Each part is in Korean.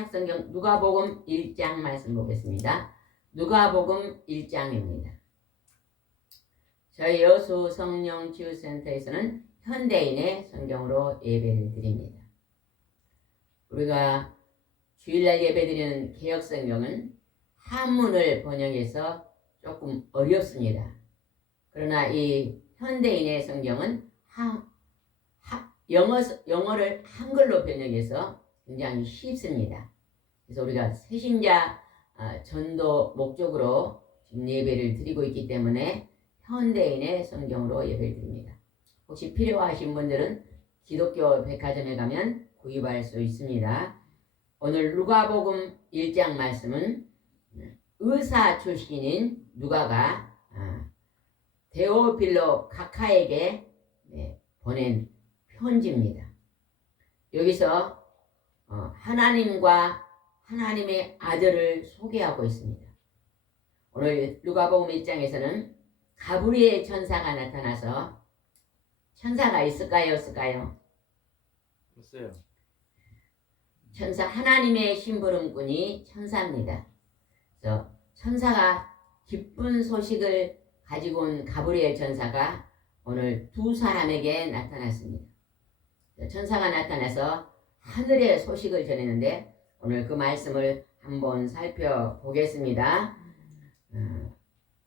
신약성경 누가복음 1장 말씀 보겠습니다. 누가복음 1장입니다. 저희 여수 성령치유센터에서는 현대인의 성경으로 예배를 드립니다. 우리가 주일날 예배드리는 개역성경은 한문을 번역해서 조금 어렵습니다. 그러나 이 현대인의 성경은 영어를 한글로 번역해서 굉장히 쉽습니다. 그래서 우리가 새신자 전도 목적으로 지금 예배를 드리고 있기 때문에 현대인의 성경으로 예배를 드립니다. 혹시 필요하신 분들은 기독교 백화점에 가면 구입할 수 있습니다. 오늘 누가복음 1장 말씀은 의사 출신인 누가가 데오빌로 각하에게 보낸 편지입니다. 여기서 하나님과 하나님의 아들을 소개하고 있습니다. 오늘 누가복음 1장에서는 가브리엘 천사가 나타나서 천사가 있을까요? 없을까요? 없어요. 천사 하나님의 심부름꾼이 천사입니다. 그래서 천사가 기쁜 소식을 가지고 온 가브리엘 천사가 오늘 두 사람에게 나타났습니다. 천사가 나타나서 하늘의 소식을 전했는데 오늘 그 말씀을 한번 살펴보겠습니다.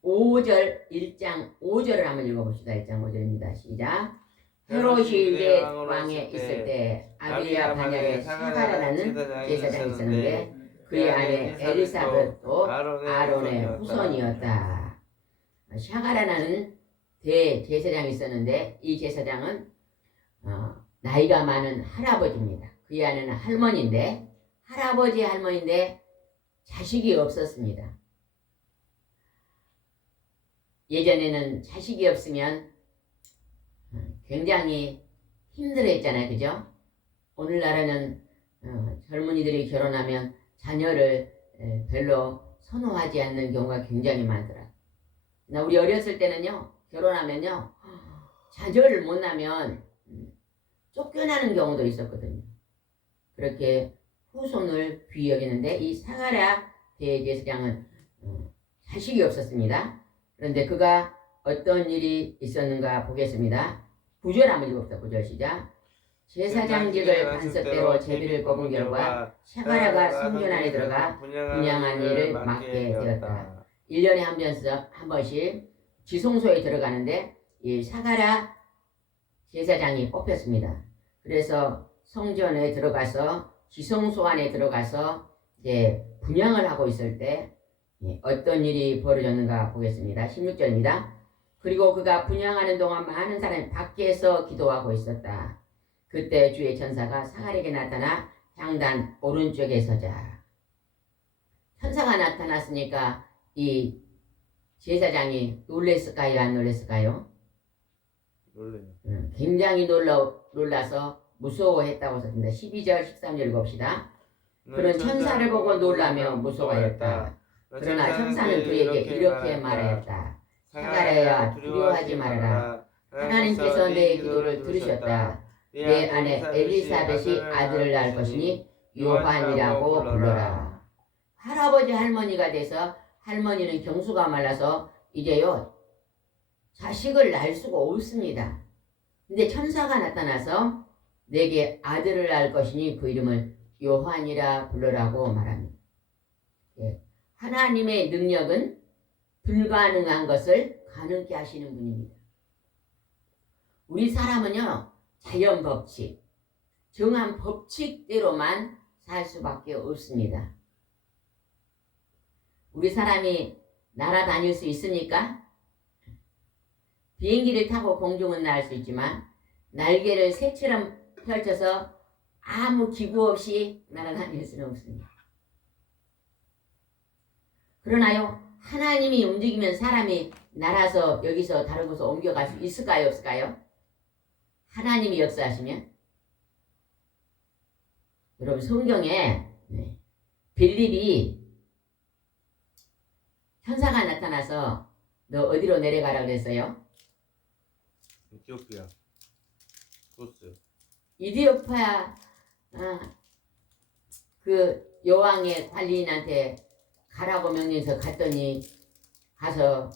5절 1장 5절을 한번 읽어봅시다. 1장 5절입니다. 시작. 헤롯이 유대 왕에 있을 때 아비야 반야에 사가랴라는 제사장이 있었는데 그의 아내 엘리사벳도 아론의 후손이었다. 샤가랴라는 대제사장이 있었는데 이 제사장은 나이가 많은 할아버지입니다. 그의 아내는 할머니인데 할머니인데 자식이 없었습니다. 예전에는 자식이 없으면 굉장히 힘들어했잖아요. 그죠? 오늘날에는 젊은이들이 결혼하면 자녀를 별로 선호하지 않는 경우가 굉장히 많더라. 우리 어렸을 때는요, 결혼하면요, 자녀를 못 낳으면 쫓겨나는 경우도 있었거든요. 그렇게 후손을 귀히 여기는데 이 사가랴 대제사장은 자식이 없었습니다. 그런데 그가 어떤 일이 있었는가 보겠습니다. 9절 한번 읽어봅시다. 9절 시작. 제사장직을 반석대로 제비를 뽑은 결과 사가랴가 성전 안에 들어가 분향한 일을 맡게 되었다. 1년에 한 번씩 지성소에 들어가는데 이 사가랴 제사장이 뽑혔습니다. 그래서 성전에 들어가서 지성소 안에 들어가서 이제 분향을 하고 있을 때 어떤 일이 벌어졌는가 보겠습니다. 16절입니다. 그리고 그가 분향하는 동안 많은 사람이 밖에서 기도하고 있었다. 그때 주의 천사가 사가랴에게 나타나 향단 오른쪽에 서자. 천사가 나타났으니까 이 제사장이 놀랬을까요? 안 놀랬을까요? 놀래요. 굉장히 놀라서 무서워했다고 썼습니다. 12절 13절 읽읍시다. 그는 천사를 보고 놀라며 무서워했다. 그러나 천사는 그에게 이렇게 말하였다. 사가랴야 두려워하지 말아라. 하나님께서 내 기도를 들으셨다. 내 아내 엘리사벳이 아들을 낳을 것이니 요한이라고 불러라. 할아버지 할머니가 돼서 할머니는 경수가 말라서 이제요 자식을 낳을 수가 없습니다. 근데 천사가 나타나서 내게 아들을 낳을 것이니 그 이름을 요한이라 불러라고 말합니다. 하나님의 능력은 불가능한 것을 가능케 하시는 분입니다. 우리 사람은요 자연 법칙, 정한 법칙대로만 살 수밖에 없습니다. 우리 사람이 날아다닐 수 있습니까? 비행기를 타고 공중은 날 수 있지만 날개를 새처럼 펼쳐서 아무 기구 없이 날아다닐 수는 없습니다. 그러나요 하나님이 움직이면 사람이 날아서 여기서 다른 곳으로 옮겨갈 수 있을까요? 없을까요? 하나님이 역사하시면 여러분 성경에 빌립이 천사가 나타나서 너 어디로 내려가라 그랬어요? 에티오피아. 코스. 이디오피아 그 여왕의 관리인한테 가라고 명령해서 갔더니 가서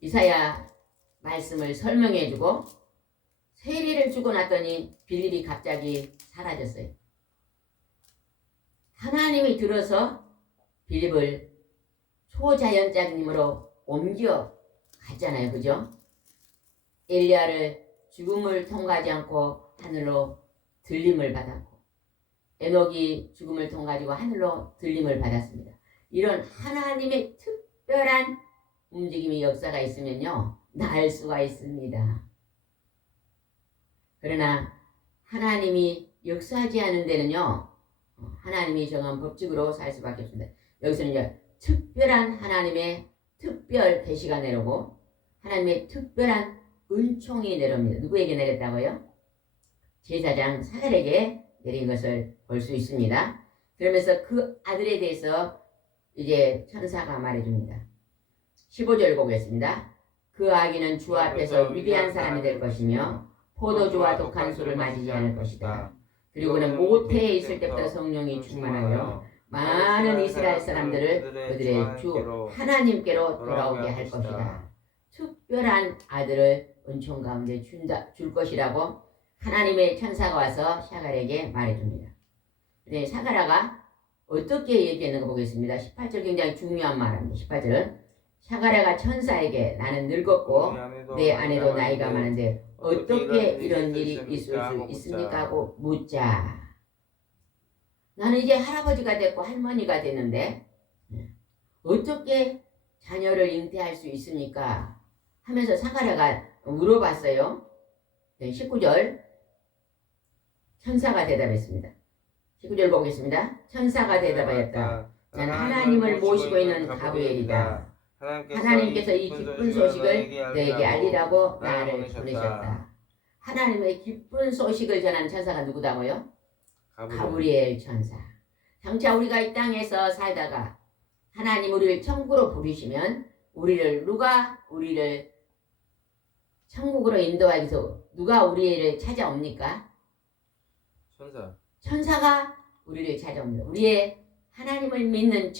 이사야 말씀을 설명해주고 세리를 주고 났더니 빌립이 갑자기 사라졌어요. 하나님이 들어서 빌립을 초자연적인 힘으로 옮겨 갔잖아요. 그죠? 엘리야를 죽음을 통과하지 않고 하늘로 들림을 받았고 에녹이 죽음을 통과하고 하늘로 들림을 받았습니다. 이런 하나님의 특별한 움직임의 역사가 있으면요. 날 수가 있습니다. 그러나 하나님이 역사하지 않은 데는요. 하나님이 정한 법칙으로 살 수밖에 없습니다. 여기서는 이제 특별한 하나님의 특별 계시가 내려오고 하나님의 특별한 은총이 내려옵니다. 누구에게 내렸다고요? 제사장 사갈에게 내린 것을 볼 수 있습니다. 그러면서 그 아들에 대해서 이제 천사가 말해줍니다. 15절 보겠습니다. 그 아기는 주 앞에서 위대한 사람이 될 것이며 포도주와 독한 술을 마시지 않을 것이다. 그리고는 모태에 있을 때부터 성령이 충만하여 많은 이스라엘 사람들을 그들의 주 하나님께로 돌아오게 할 것이다. 특별한 아들을 은총 가운데 줄 것이라고 하나님의 천사가 와서 샤갈에게 말해줍니다. 그런데 샤갈아가 어떻게 얘기했는가 보겠습니다. 18절 굉장히 중요한 말입니다. 18절은 샤갈아가 천사에게 나는 늙었고 내 아내도 나이가 많은데 어떻게 이런 일이 있을 수 있습니까? 하고 묻자. 나는 이제 할아버지가 됐고 할머니가 됐는데 어떻게 자녀를 잉태할 수 있습니까? 하면서 샤갈아가 물어봤어요. 19절 천사가 대답했습니다. 19절 보겠습니다. 천사가 대답하였다. 나는 하나님을 모시고 있는 가브리엘이다. 하나님께서 이 기쁜 소식을 너에게 알리라고 나를 보내셨다. 하나님의 기쁜 소식을 전하는 천사가 누구다고요? 가브리엘 천사. 장차 우리가 이 땅에서 살다가 하나님 우리를 천국으로 부르시면 누가 우리를 천국으로 인도하기 위해서 누가 우리를 찾아옵니까? 천사가 우리를 찾아옵니다. 우리의 하나님을 믿는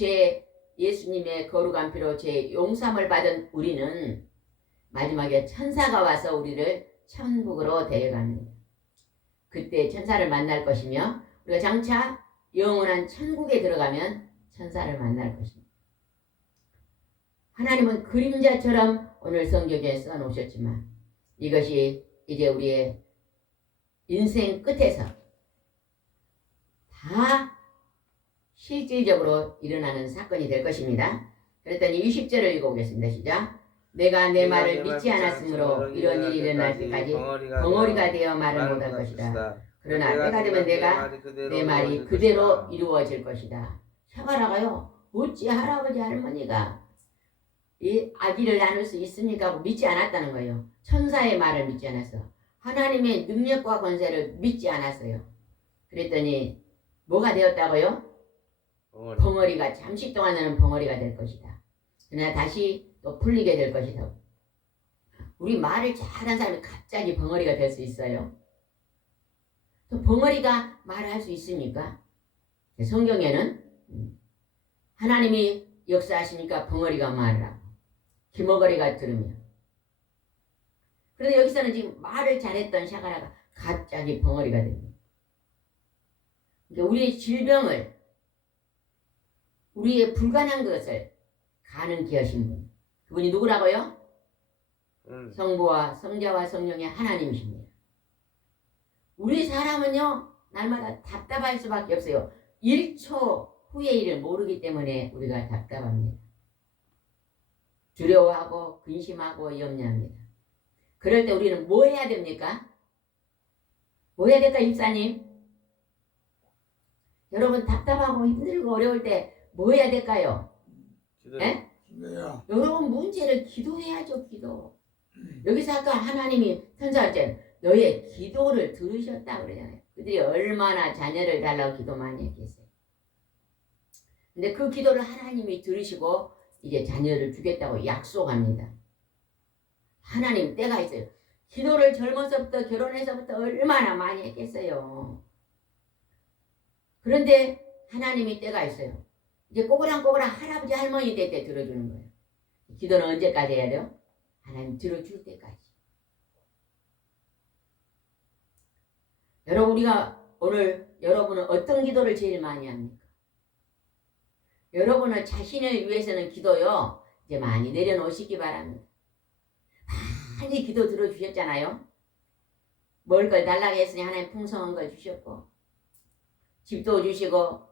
예수님의 거룩한 피로 죄 용서함을 받은 우리는 마지막에 천사가 와서 우리를 천국으로 데려갑니다. 그때 천사를 만날 것이며 우리가 장차 영원한 천국에 들어가면 천사를 만날 것입니다. 하나님은 그림자처럼 오늘 성경에 써놓으셨지만 이것이 이제 우리의 인생 끝에서 다 실질적으로 일어나는 사건이 될 것입니다. 그랬더니 20절을 읽어보겠습니다. 시작. 내가 내 말을 믿지 않았으므로 이런 일이 일어날 때까지 벙어리가 되어 말을 못할 것이다. 그러나 때가 되면 내 말이 그대로 이루어질 것이다. 샤갈아가요. 어찌 할아버지 할머니가 이 아기를 나눌 수 있습니까? 하고 믿지 않았다는 거예요. 천사의 말을 믿지 않았어. 하나님의 능력과 권세를 믿지 않았어요. 그랬더니 뭐가 되었다고요? 벙어리가 잠시 동안은 벙어리가 될 것이다. 그러나 다시 또 풀리게 될 것이다. 우리 말을 잘하는 사람이 갑자기 벙어리가 될 수 있어요. 또 벙어리가 말을 할 수 있습니까? 성경에는 하나님이 역사하시니까 벙어리가 말을 하고 기머거리가 들으며 그런데 여기서는 지금 말을 잘했던 샤갈아가 갑자기 벙어리가 됩니다. 그러니까 우리의 질병을 우리의 불가능한 것을 가능케 하신 분 그분이 누구라고요? 성부와 성자와 성령의 하나님이십니다. 우리 사람은요 날마다 답답할 수밖에 없어요. 1초 후의 일을 모르기 때문에 우리가 답답합니다. 두려워하고 근심하고 염려합니다. 그럴 때 우리는 뭐 해야 됩니까? 뭐 해야 될까 입사님? 여러분 답답하고 힘들고 어려울 때 뭐 해야 될까요? 예? 여러분 문제를 기도해야죠. 기도. 여기서 아까 하나님이 선사할 때 너의 기도를 들으셨다 그러잖아요. 그들이 얼마나 자녀를 달라고 기도 많이 했겠어요. 근데 그 기도를 하나님이 들으시고 이제 자녀를 주겠다고 약속합니다. 하나님 때가 있어요. 기도를 젊어서부터 결혼해서부터 얼마나 많이 했겠어요. 그런데 하나님이 때가 있어요. 이제 꼬그랑꼬그랑 할아버지 할머니 때 들어주는 거예요. 기도는 언제까지 해야 돼요? 하나님 들어줄 때까지. 여러분 우리가 오늘 여러분은 어떤 기도를 제일 많이 합니까? 여러분은 자신을 위해서는 기도요. 이제 많이 내려놓으시기 바랍니다. 많이 기도 들어주셨잖아요. 먹을 걸 달라고 했으니 하나님 풍성한 걸 주셨고 집도 주시고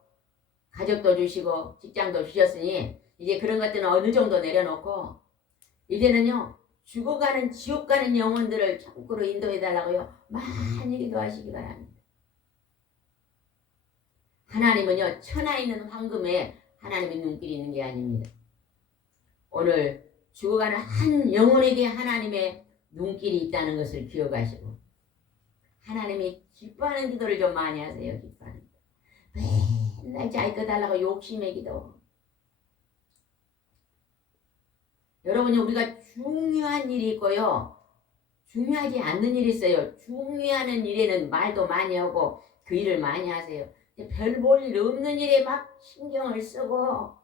가족도 주시고 직장도 주셨으니 이제 그런 것들은 어느 정도 내려놓고 이제는요. 죽어가는 지옥 가는 영혼들을 참고로 인도해 달라고요. 많이 기도하시기 바랍니다. 하나님은요. 천하에 있는 황금에 하나님의 눈길이 있는 게 아닙니다. 오늘 죽어가는 한 영혼에게 하나님의 눈길이 있다는 것을 기억하시고 하나님이 기뻐하는 기도를 좀 많이 하세요. 기뻐하는 기도. 맨날 자기 거 달라고 욕심의 기도. 여러분이 우리가 중요한 일이 있고요. 중요하지 않는 일이 있어요. 중요한 일에는 말도 많이 하고 그 일을 많이 하세요. 별 볼 일 없는 일에 막 신경을 쓰고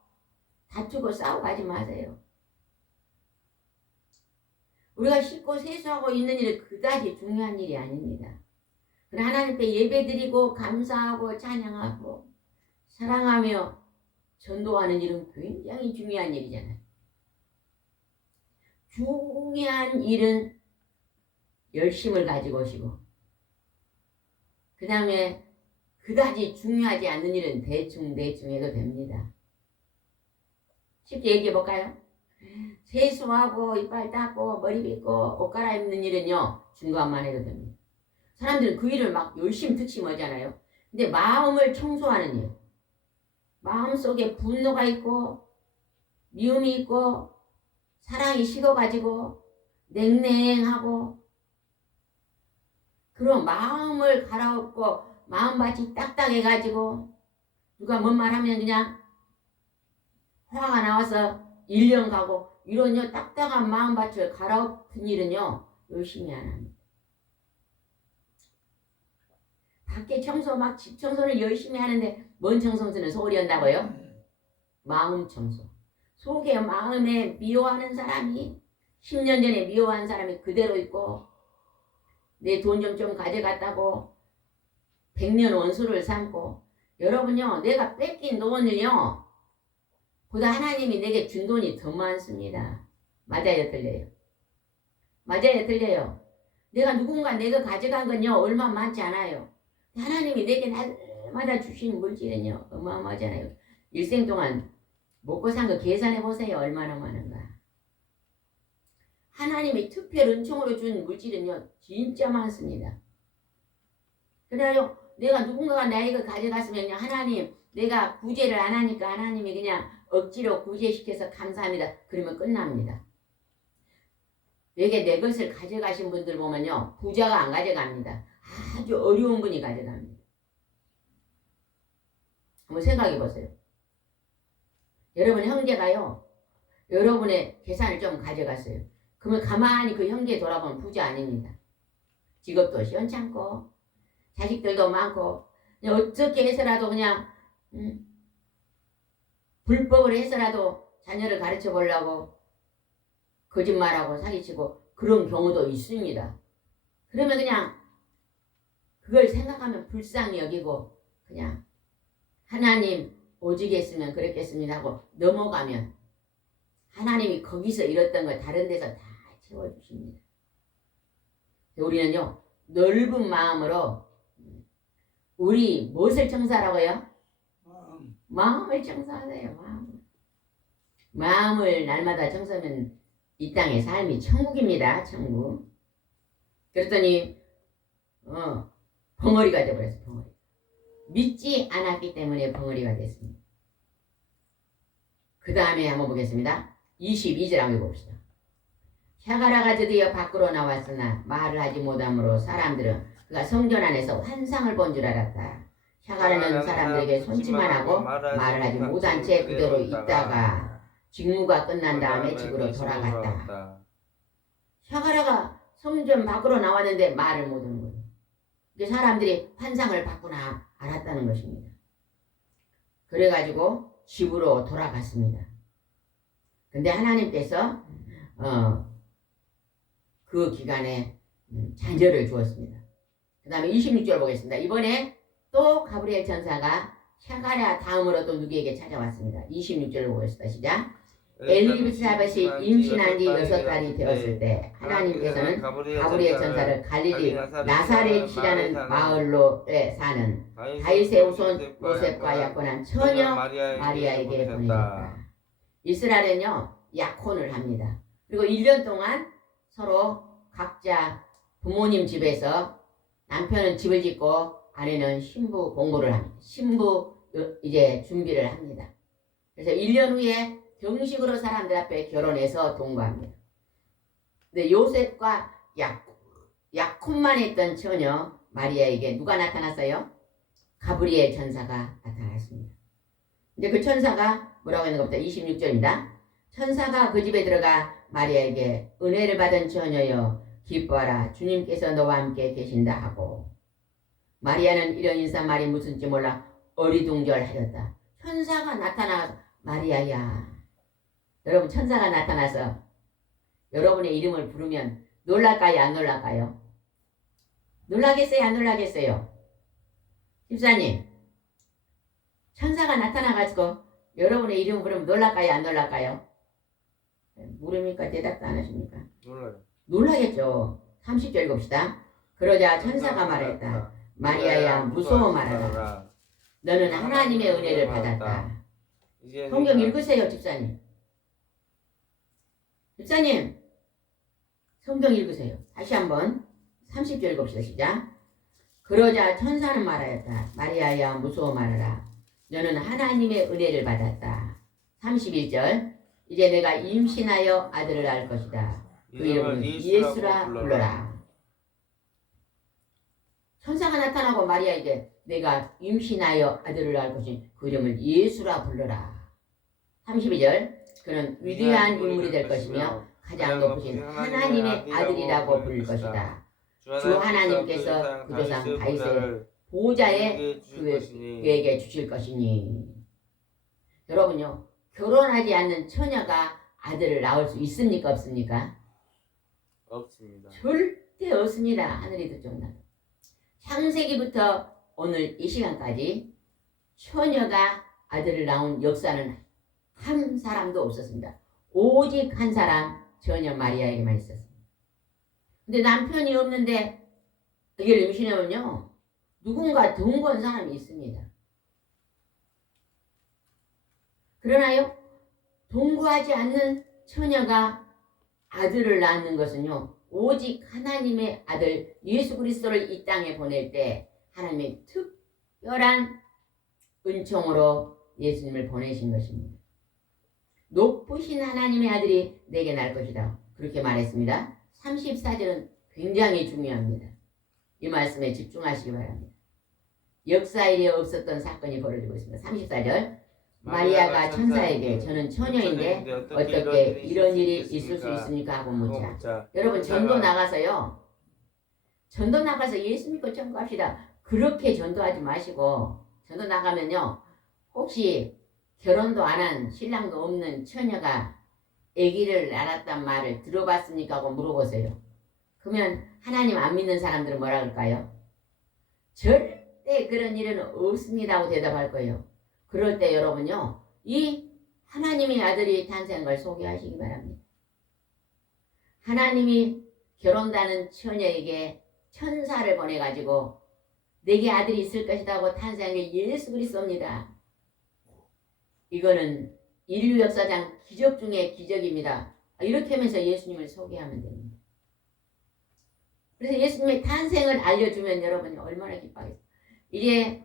다투고 싸우고 하지 마세요. 우리가 씻고 세수하고 있는 일은 그다지 중요한 일이 아닙니다. 그러나 하나님께 예배드리고 감사하고 찬양하고 사랑하며 전도하는 일은 굉장히 중요한 일이잖아요. 중요한 일은 열심을 가지고 오시고 그 다음에 그다지 중요하지 않는 일은 대충 해도 됩니다. 쉽게 얘기해 볼까요? 세수하고 이빨 닦고 머리 빗고 옷 갈아입는 일은요 중간만 해도 됩니다. 사람들은 그 일을 막 열심히 특심하잖아요. 근데 마음을 청소하는 일, 마음속에 분노가 있고 미움이 있고 사랑이 식어가지고 냉랭하고 그런 마음을 갈아엎고 마음밭이 딱딱해가지고 누가 뭔 말하면 그냥 화가 나와서 1년 가고 이런요 딱딱한 마음밭을 갈아엎은 일은요 열심히 안 합니다. 밖에 청소 막 집 청소를 열심히 하는데 뭔 청소는 소홀히 한다고요? 마음 청소. 속에 마음에 미워하는 사람이 10년 전에 미워한 사람이 그대로 있고 내 돈 좀 가져갔다고 100년 원수를 삼고 여러분요 내가 뺏긴 돈을요 보다 하나님이 내게 준 돈이 더 많습니다. 맞아요 틀려요? 맞아요 틀려요? 내가 누군가 내가 가져간 건요 얼마 많지 않아요. 하나님이 내게 날마다 주신 물질은요 어마어마하잖아요. 일생 동안 먹고 산 거 계산해 보세요. 얼마나 많은가. 하나님이 특별 은총으로 준 물질은요 진짜 많습니다. 그래요 내가 누군가가 나에게 가져갔으면 그냥 하나님 내가 구제를 안 하니까 하나님이 그냥 억지로 구제시켜서 감사합니다. 그러면 끝납니다. 내게 내 것을 가져가신 분들 보면요 부자가 안 가져갑니다. 아주 어려운 분이 가져갑니다. 한번 생각해 보세요. 여러분 형제가요 여러분의 재산을 좀 가져갔어요. 그러면 가만히 그 형제 돌아보면 부자 아닙니다. 직업도 시원찮고 자식들도 많고 어떻게 해서라도 그냥 불법을 해서라도 자녀를 가르쳐 보려고 거짓말하고 사기치고 그런 경우도 있습니다. 그러면 그냥 그걸 생각하면 불쌍히 여기고 그냥 하나님 오직 했으면 그랬겠습니다 하고 넘어가면 하나님이 거기서 잃었던 걸 다른 데서 다 채워주십니다. 우리는요 넓은 마음으로 우리 무엇을 청소하라고요? 마음을 청소하세요. 마음을 날마다 청소하면 이 땅의 삶이 천국입니다. 천국. 그랬더니 벙어리가 되어버렸어요. 벙어리. 믿지 않았기 때문에 벙어리가 됐습니다. 그 다음에 한번 보겠습니다. 22절 한번 읽어봅시다. 샤가라가 드디어 밖으로 나왔으나 말을 하지 못함으로 사람들은 그가 성전 안에서 환상을 본 줄 알았다. 샤가라는 사람들에게 손짓만 하고 말을 하지 못한 채 그대로 있다가 직무가 끝난 다음에 집으로 돌아갔다. 샤가라가 성전 밖으로 나왔는데 말을 못하는 거예요. 사람들이 환상을 봤구나 알았다는 것입니다. 그래가지고 집으로 돌아갔습니다. 근데 하나님께서 그 기간에 자녀를 주었습니다. 그 다음에 26절 보겠습니다. 이번에 또 가브리엘 천사가 샤가랴 다음으로 또 누구에게 찾아왔습니다. 26절을 보겠습니다. 시작. 엘리사벳이 임신한 지 6달이 되었을 때 하나님께서는 가브리엘 천사를 갈릴리 나사렛이라는 마을로에 사는 다윗의 후손 요셉과 약혼한 처녀 마리아에게 보내셨다. 이스라엘은요 약혼을 합니다. 그리고 1년 동안 서로 각자 부모님 집에서 남편은 집을 짓고 아내는 신부 공부를 합니다. 신부 이제 준비를 합니다. 그래서 1년 후에 정식으로 사람들 앞에 결혼해서 동거합니다. 근데 요셉과 약혼만 했던 처녀 마리아에게 누가 나타났어요? 가브리엘 천사가 나타났습니다. 이제 그 천사가 뭐라고 했는 것부터 26절입니다. 천사가 그 집에 들어가 마리아에게 은혜를 받은 처녀여 기뻐하라 주님께서 너와 함께 계신다 하고 마리아는 이런 인사말이 무슨지 몰라 어리둥절하였다. 천사가 나타나서 마리아야. 여러분 천사가 나타나서 여러분의 이름을 부르면 놀랄까요 안 놀랄까요? 놀라겠어요 안 놀라겠어요? 집사님 천사가 나타나가지고 여러분의 이름을 부르면 놀랄까요 안 놀랄까요? 물으니까 대답도 안 하십니까? 놀라요. 놀라겠죠. 30절 읽읍시다. 그러자 천사가 말했다. 마리아야 무서워 말하라. 너는 하나님의 은혜를 받았다. 성경 읽으세요 집사님. 집사님 성경 읽으세요. 다시 한번 30절 읽읍시다. 시작. 그러자 천사는 말하였다. 마리아야 무서워 말하라. 너는 하나님의 은혜를 받았다. 31절 이제 내가 임신하여 아들을 낳을 것이다. 그 이름은 예수라 불러라. 천사가 나타나고 마리아에게 내가 임신하여 아들을 낳을 것이니 그 이름을 예수라 불러라. 32절 그는 위대한 인물이 될 것이며 가장 높으신 하나님의 아들이라고 부를 것이다. 주 하나님께서 그 조상 다윗의 보호자에 그에게 주실 것이니. 여러분요 결혼하지 않는 처녀가 아들을 낳을 수 있습니까 없습니까? 없습니다. 절대 없습니다. 하늘이 듣정나도. 창세기부터 오늘 이 시간까지 처녀가 아들을 낳은 역사는 한 사람도 없었습니다. 오직 한 사람 처녀 마리아에게만 있었습니다. 근데 남편이 없는데 이게 임신하면요 누군가 동거한 사람이 있습니다. 그러나요 동거하지 않는 처녀가 아들을 낳는 것은요 오직 하나님의 아들 예수 그리스도를 이 땅에 보낼 때 하나님의 특별한 은총으로 예수님을 보내신 것입니다. 높으신 하나님의 아들이 내게 날 것이다. 그렇게 말했습니다. 34절은 굉장히 중요합니다. 이 말씀에 집중하시기 바랍니다. 역사일에 없었던 사건이 벌어지고 있습니다. 34절 마리아가 천사에게 저는 처녀인데 어떻게 이런 일이 있을 수 있습니까? 하고 묻자. 여러분 전도 나가서요. 전도 나가서 예수 믿고 전도합시다. 그렇게 전도하지 마시고 전도 나가면요. 혹시 결혼도 안 한 신랑도 없는 처녀가 아기를 낳았단 말을 들어봤습니까? 하고 물어보세요. 그러면 하나님 안 믿는 사람들은 뭐라 그럴까요? 절대 그런 일은 없습니다 하고 대답할 거예요. 그럴 때 여러분요. 이 하나님의 아들이 탄생한 걸 소개하시기 바랍니다. 하나님이 결혼다는 처녀에게 천사를 보내가지고 내게 아들이 있을 것이다 하고 탄생한 게 예수 그리스도입니다. 이거는 인류 역사상 기적 중에 기적입니다. 이렇게 하면서 예수님을 소개하면 됩니다. 그래서 예수님의 탄생을 알려주면 여러분이 얼마나 기뻐하겠어요. 이제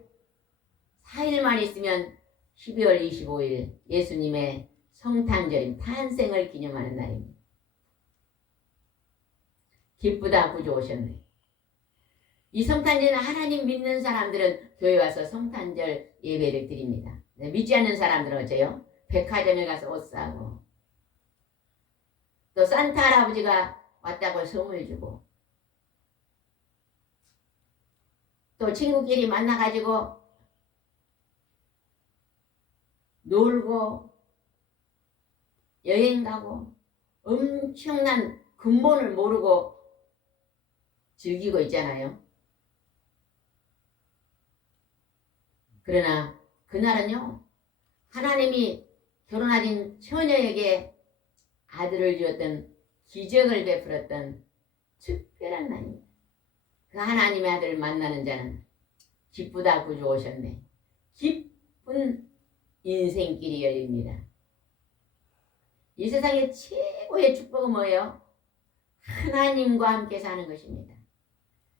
4일만 있으면 12월 25일 예수님의 성탄절인 탄생을 기념하는 날입니다. 기쁘다 구주 오셨네. 이 성탄절은 하나님 믿는 사람들은 교회 와서 성탄절 예배를 드립니다. 믿지 않는 사람들은 어째요? 백화점에 가서 옷 사고 또 산타 할아버지가 왔다고 선물 주고 또 친구끼리 만나가지고 놀고 여행 가고 엄청난 근본을 모르고 즐기고 있잖아요. 그러나 그날은요, 하나님이 결혼하신 처녀에게 아들을 주었던 기적을 베풀었던 특별한 날입니다. 그 하나님의 아들을 만나는 자는 기쁘다 구주 오셨네. 기쁜 인생길이 열립니다. 이 세상의 최고의 축복은 뭐예요? 하나님과 함께 사는 것입니다.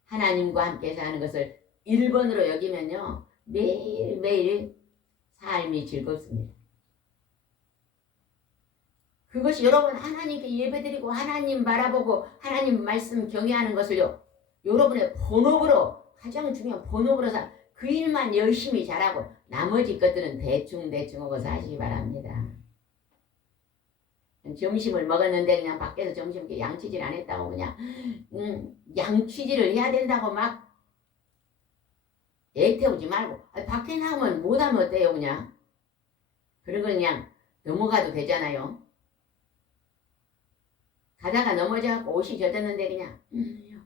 하나님과 함께 사는 것을 1번으로 여기면요, 매일매일 삶이 즐겁습니다. 그것이 여러분 하나님께 예배드리고 하나님 바라보고 하나님 말씀 경외하는 것을요, 여러분의 본업으로, 가장 중요한 본업으로 그 일만 열심히 잘하고 나머지 것들은 대충 하고 사시기 바랍니다. 점심을 먹었는데 그냥 밖에서 점심 이렇게 양치질 안 했다고 그냥 양치질을 해야 된다고 막 애태우지 말고, 밖에 나오면 못하면 어때요? 그냥 그런 건 그냥 넘어가도 되잖아요. 가다가 넘어져갖고 옷이 젖었는데 그냥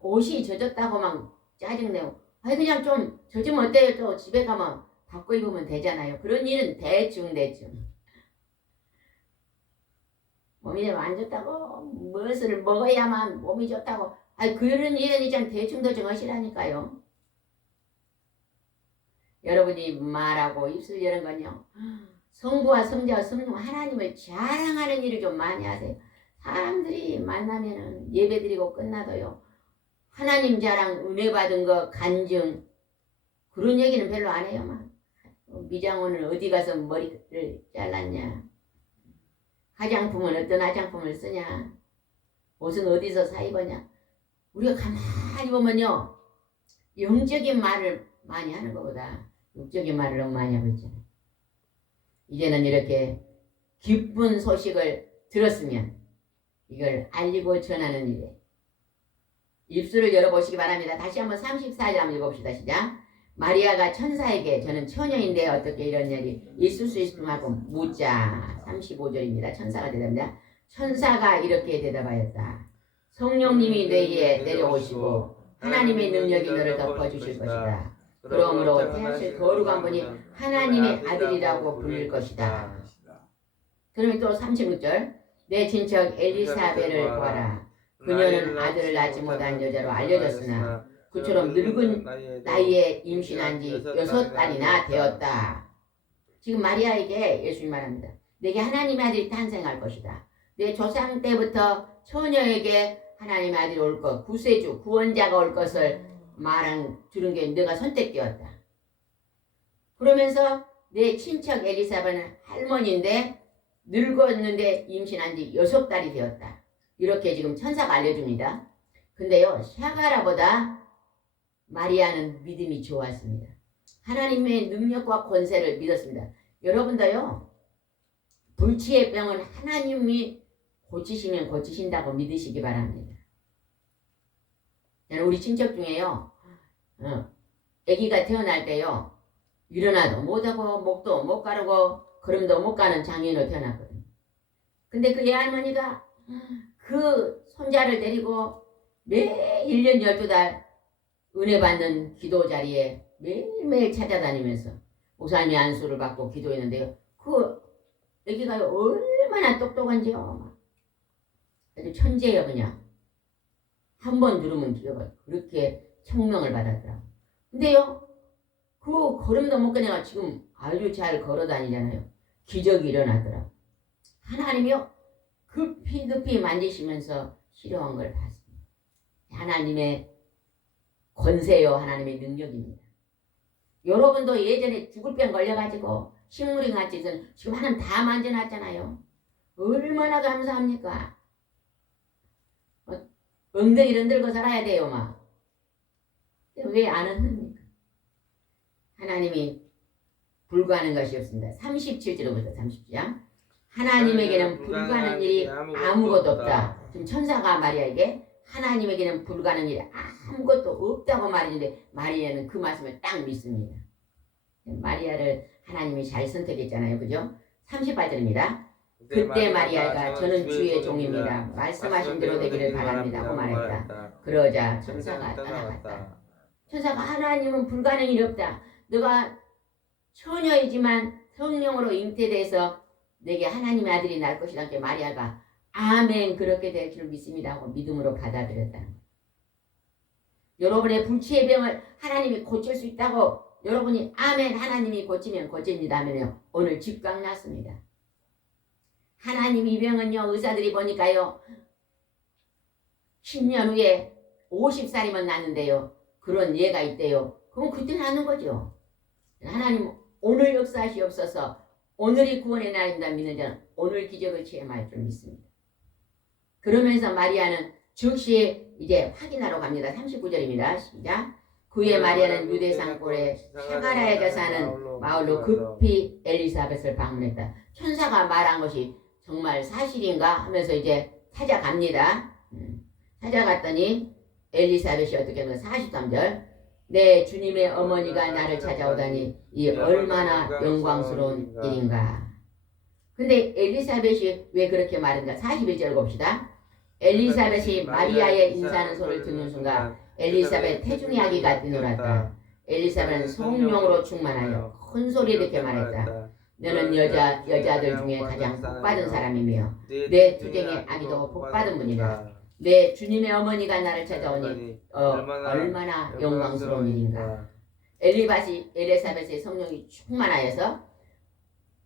옷이 젖었다고 막 짜증내고, 그냥 좀 젖으면 어때요? 또 집에 가면 바꿔 입으면 되잖아요. 그런 일은 대충 몸이 좀 안 좋다고 무엇을 먹어야만 몸이 좋다고, 그런 일은 이제 대충 하시라니까요. 여러분이 말하고 입술 여는 건요, 성부와 성자와 성령 하나님을 자랑하는 일을 좀 많이 하세요. 사람들이 만나면은 예배드리고 끝나도요, 하나님 자랑, 은혜 받은 거, 간증, 그런 얘기는 별로 안 해요. 막 미장원은 어디 가서 머리를 잘랐냐, 화장품은 어떤 화장품을 쓰냐, 옷은 어디서 사 입었냐. 우리가 가만히 보면요, 영적인 말을 많이 하는 것보다 육적인 말을 너무 많이 하고 있잖아요. 이제는 이렇게 기쁜 소식을 들었으면 이걸 알리고 전하는 일에 입술을 열어보시기 바랍니다. 다시 한번 34절 한번 읽어봅시다. 시작. 마리아가 천사에게 저는 처녀인데 어떻게 이런 일이 있을 수 있음하고 묻자. 35절입니다. 천사가 대답합니다. 천사가 이렇게 대답하였다. 성령님이 너희에 내려오시고 하나님의 능력이 너를 덮어주실 것이다. 그러므로 태하실 거룩한 분이 하나님의 아들이라고 불릴 것이다. 그러면 또 36절. 내 친척 엘리사벳을 보아라. 그녀는 아들을 낳지 못한 여자로 알려졌으나 그처럼 늙은 나이에 임신한 지 6달이나 되었다. 지금 마리아에게 예수님 말합니다. 내게 하나님의 아들이 탄생할 것이다. 내 조상 때부터 처녀에게 하나님의 아들이 올 것, 구세주, 구원자가 올 것을 들은 게 내가 선택되었다. 그러면서 내 친척 엘리사벳은 할머니인데 늙었는데 임신한 지 6달이 되었다. 이렇게 지금 천사가 알려줍니다. 근데요, 샤가라보다 마리아는 믿음이 좋았습니다. 하나님의 능력과 권세를 믿었습니다. 여러분도요, 불치의 병은 하나님이 고치시면 고치신다고 믿으시기 바랍니다. 저는 우리 친척 중에요, 아기가 태어날 때요, 일어나도 못하고 목도 못 가르고 걸음도 못 가는 장애인으로 태어났거든요. 근데 그 애할머니가 그 손자를 데리고 매일 1년 12달 은혜 받는 기도 자리에 매일매일 찾아다니면서 목사님이 안수를 받고 기도했는데요, 그 아기가 얼마나 똑똑한지요. 아주 천재예요. 그냥 한 번 누르면 기어가 그렇게 청명을 받았더라고요. 근데요, 그 걸음도 못 가다가 지금 아주 잘 걸어 다니잖아요. 기적이 일어나더라고요. 하나님이요, 급히 만지시면서 치료한 걸 봤습니다. 하나님의 권세요, 하나님의 능력입니다. 여러분도 예전에 죽을 병 걸려가지고 식물인 같이 지금 하나님 다 만져놨잖아요. 얼마나 감사합니까? 엉덩이를 흔들고 살아야 돼요, 막. 왜 안 흔듭니까? 하나님이 불구하는 것이 없습니다. 37절부터 30절. 하나님에게는 불가능한 일이 아무것도 없다. 지금 천사가 마리아에게 하나님에게는 불가능한 일이 아무것도 없다고 말했는데 마리아는 그 말씀을 딱 믿습니다. 마리아를 하나님이 잘 선택했잖아요. 그죠? 38절입니다. 그때 마리아가 저는 주의 종입니다. 말씀하신 대로 되기를 바랍니다 하고 말했다. 그러자 천사가 떠나갔다. 천사가 하나님은 불가능한 일이 없다. 너가 처녀이지만 성령으로 잉태돼서 내게 하나님의 아들이 날 것이다. 이렇게 마리아가 아멘 그렇게 될 줄 믿습니다 하고 믿음으로 받아들였다. 여러분의 불치의 병을 하나님이 고칠 수 있다고 여러분이 아멘 하나님이 고치면 고칩니다 하면요 오늘 직강 났습니다. 하나님 이 병은요 의사들이 보니까요 10년 후에 50살이면 낫는데요 그런 예가 있대요. 그럼 그때 낫는 거죠. 하나님 오늘 역사하시옵소서. 오늘이 구원의 날입니다 믿는 자는 오늘 기적을 체험할 줄 믿습니다. 그러면서 마리아는 즉시 이제 확인하러 갑니다. 39절입니다. 시작. 그후에 마리아는 유대 산골에 샤가라에서 사는 마을로 급히 엘리사벳을 방문했다. 천사가 말한 것이 정말 사실인가 하면서 이제 찾아갑니다. 찾아갔더니 엘리사벳이 어떻게 하면 43절 내 주님의 어머니가 나를 찾아오다니 이 얼마나 영광스러운 일인가. 근데 엘리사벳이 왜 그렇게 말했는가. 41절 봅시다. 엘리사벳이 마리아의 인사하는 소리를 듣는 순간 엘리사벳 태중의 아기가 뛰놀았다. 엘리사벳은 성령으로 충만하여 큰 소리 이렇게 말했다. 너는 여자들 중에 가장 복받은 사람이며 내 투쟁의 아기도 복받은 분이다. 내 주님의 어머니가 나를 찾아오니 얼마나 영광스러운 일인가. 엘리사벳의 성령이 충만하여서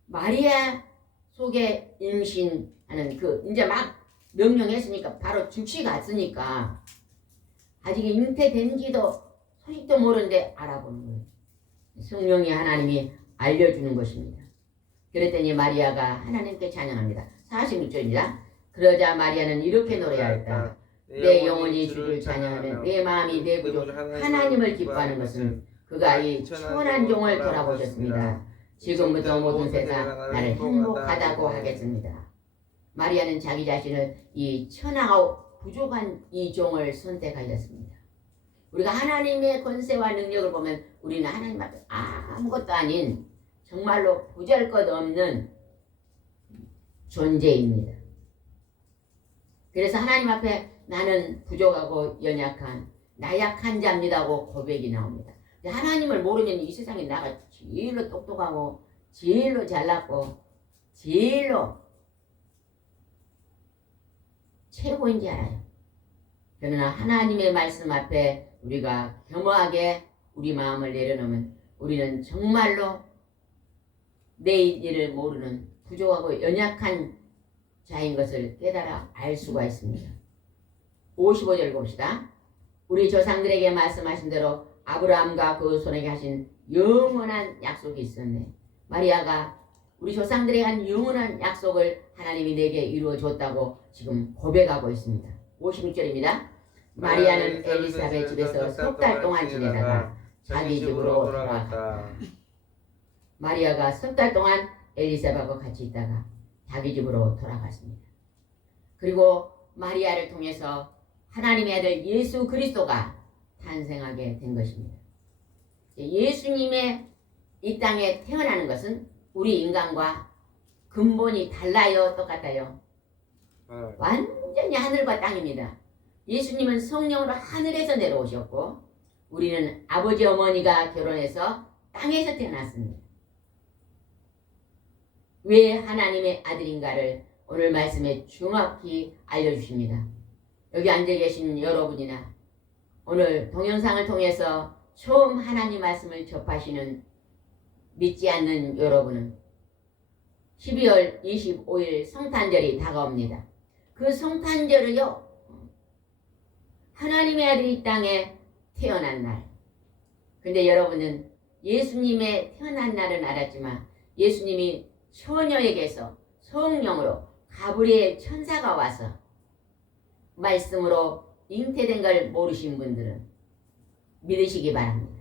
마리아 속에 임신하는 그 이제 막 명령했으니까 바로 즉시 갔으니까 아직 잉태된지도 소식도 모르는데 알아보는 거예요. 성령이 하나님이 알려주는 것입니다. 그랬더니 마리아가 하나님께 찬양합니다. 46절입니다. 그러자 마리아는 이렇게 노래하였다. 내 영혼이 주를 찬양하며 내 마음이 내 구주 하나님을 기뻐하는 것은 그가 이 천한 종을 돌아보셨습니다. 지금부터 모든 세상 나를 행복하다고 하겠습니다. 마리아는 자기 자신을 이 천하고 부족한 이 종을 선택하였습니다. 우리가 하나님의 권세와 능력을 보면 우리는 하나님 앞에 아무것도 아닌 정말로 보잘것없는 존재입니다. 그래서 하나님 앞에 나는 부족하고 연약한 나약한 자입니다고 고백이 나옵니다. 하나님을 모르면 이 세상에 나가 제일로 똑똑하고 제일로 잘났고 제일로 최고인 줄 알아요. 그러나 하나님의 말씀 앞에 우리가 겸허하게 우리 마음을 내려놓으면 우리는 정말로 내 일을 모르는 부족하고 연약한 자인 것을 깨달아 알 수가 있습니다. 55절 봅시다. 우리 조상들에게 말씀하신 대로 아브라함과 그 손에게 하신 영원한 약속이 있었네. 마리아가 우리 조상들에게 한 영원한 약속을 하나님이 내게 이루어줬다고 지금 고백하고 있습니다. 56절입니다. 마리아는 엘리사벳 집에서 석 달 동안 지내다가 자기 집으로 돌아갔다. 마리아가 석 달 동안 엘리사벳과 같이 있다가 자기 집으로 돌아갔습니다. 그리고 마리아를 통해서 하나님의 아들 예수 그리스도가 탄생하게 된 것입니다. 예수님의 이 땅에 태어나는 것은 우리 인간과 근본이 달라요? 똑같아요? 완전히 하늘과 땅입니다. 예수님은 성령으로 하늘에서 내려오셨고 우리는 아버지 어머니가 결혼해서 땅에서 태어났습니다. 왜 하나님의 아들인가를 오늘 말씀에 정확히 알려주십니다. 여기 앉아 계신 여러분이나 오늘 동영상을 통해서 처음 하나님 말씀을 접하시는 믿지 않는 여러분은 12월 25일 성탄절이 다가옵니다. 그 성탄절을요 하나님의 아들이 이 땅에 태어난 날. 근데 여러분은 예수님의 태어난 날은 알았지만 예수님이 처녀에게서 성령으로 가브리엘 천사가 와서 말씀으로 잉태된 걸 모르신 분들은 믿으시기 바랍니다.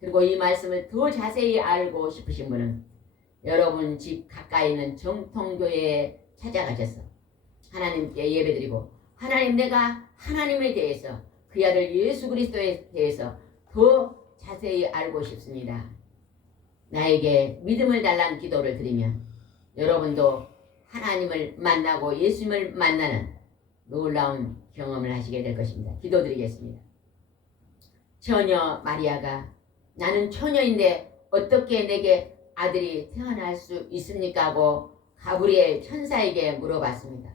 그리고 이 말씀을 더 자세히 알고 싶으신 분은 여러분 집 가까이 있는 정통교회에 찾아가셔서 하나님께 예배드리고 하나님 내가 하나님에 대해서 그 아들 예수 그리스도에 대해서 더 자세히 알고 싶습니다. 나에게 믿음을 달라는 기도를 드리면 여러분도 하나님을 만나고 예수님을 만나는 놀라운 경험을 하시게 될 것입니다. 기도드리겠습니다. 처녀 마리아가 나는 처녀인데 어떻게 내게 아들이 태어날 수 있습니까? 하고 가브리엘 천사에게 물어봤습니다.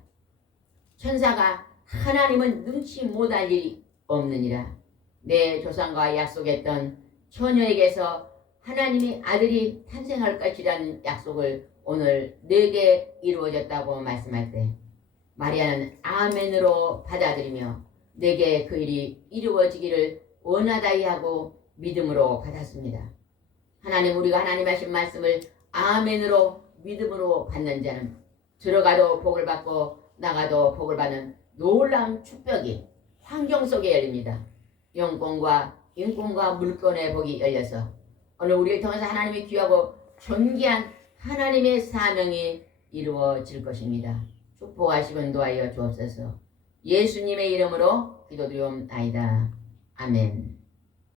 천사가 하나님은 능치 못할 일이 없느니라. 내 조상과 약속했던 처녀에게서 하나님의 아들이 탄생할 것이라는 약속을 오늘 내게 이루어졌다고 말씀할 때 마리아는 아멘으로 받아들이며 내게 그 일이 이루어지기를 원하다이 하고 믿음으로 받았습니다. 하나님, 우리가 하나님 하신 말씀을 아멘으로 믿음으로 받는 자는 들어가도 복을 받고 나가도 복을 받는 놀라운 축복이 환경 속에 열립니다. 영권과 인권과 물권의 복이 열려서 오늘 우리를 통해서 하나님이 귀하고 존귀한 하나님의 사명이 이루어질 것입니다. 축복하시고 인도하여 주옵소서. 예수님의 이름으로 기도드리옵나이다. 아멘.